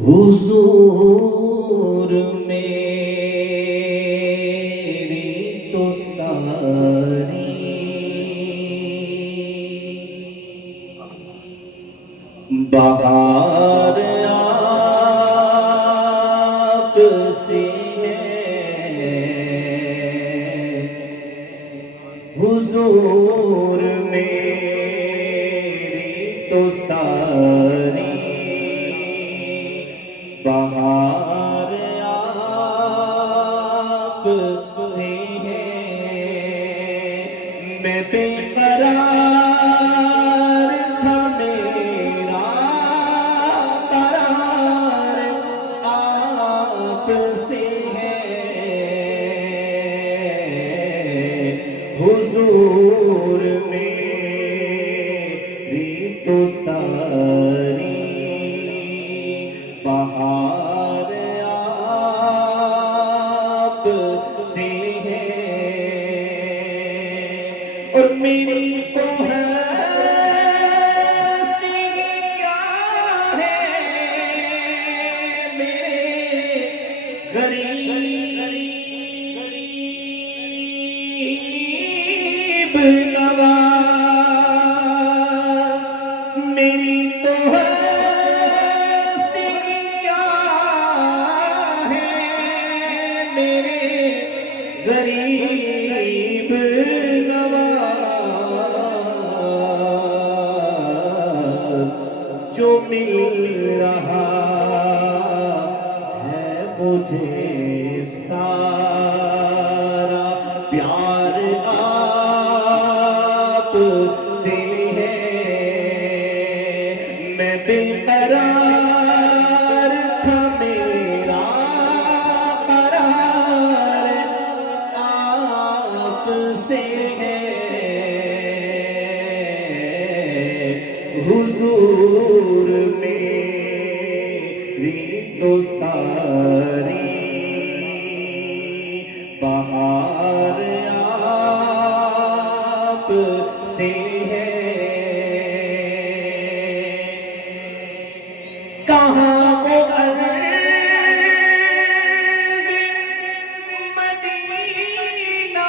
حضور میری تو ساری بہار آپ سے ہے، حضور میری تو ساری بہار آپ سے ہے، میں بے قرار تھا میرا قرار آپ سے ہے، حضور میری تو ساری بہار آپ سے ہے، اور میری تو ہستی کیا ہے، میرے غریب نواز، میری تو ہستی کیا ہے، میرے غریب نواز، جو مل رہا ہے مجھے سارا پیار آپ سے ہے، میں بے قرار تھا میرا قرار آپ سے ہے، حضور میری تو ساری بہار آپ سے ہے، کہاں وہ عرض مدینہ،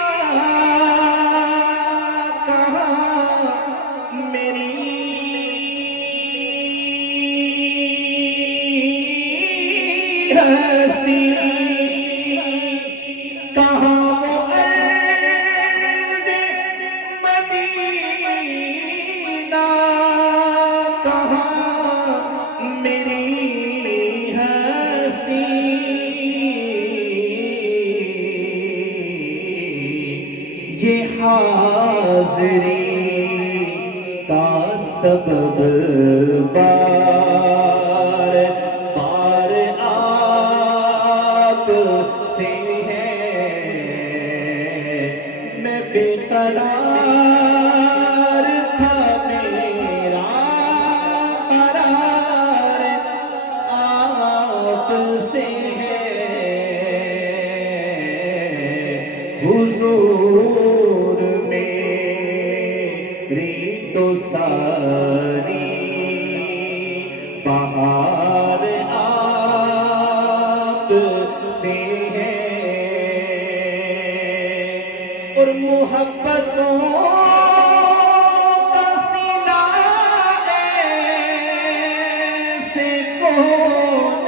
کہاں میری ہستی، کہاں وہ عرض مدینہ، کہاں میری ہستی، یہ حاضری کا سبب بار بار آپ سے ہے، میں بے قرار تھا میرا قرار آپ سے ہے، حضور میری تو ساری بہار آپ سے ہے، اور محبتوں کا صلہ ایسے کون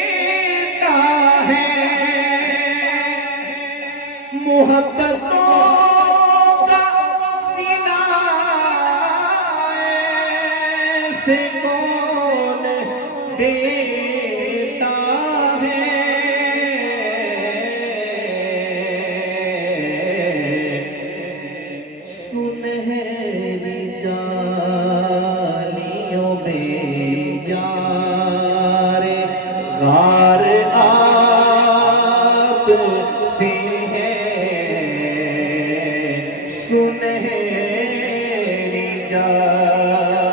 دیتا ہے، محبتوں کا صلہ ایسے کون دیتا ہے، سنہری جالیوں میں یار غار آپ سے ہے، سنہری جالیوں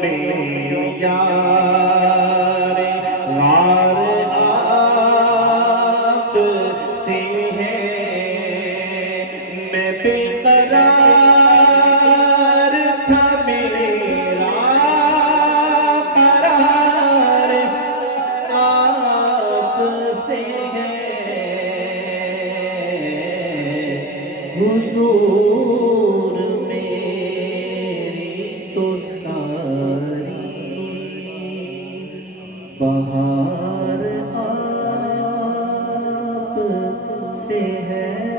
میں یار غار آپ سے ہے، میں بے قرار حضور میری تو ساری بہار آپ سے ہے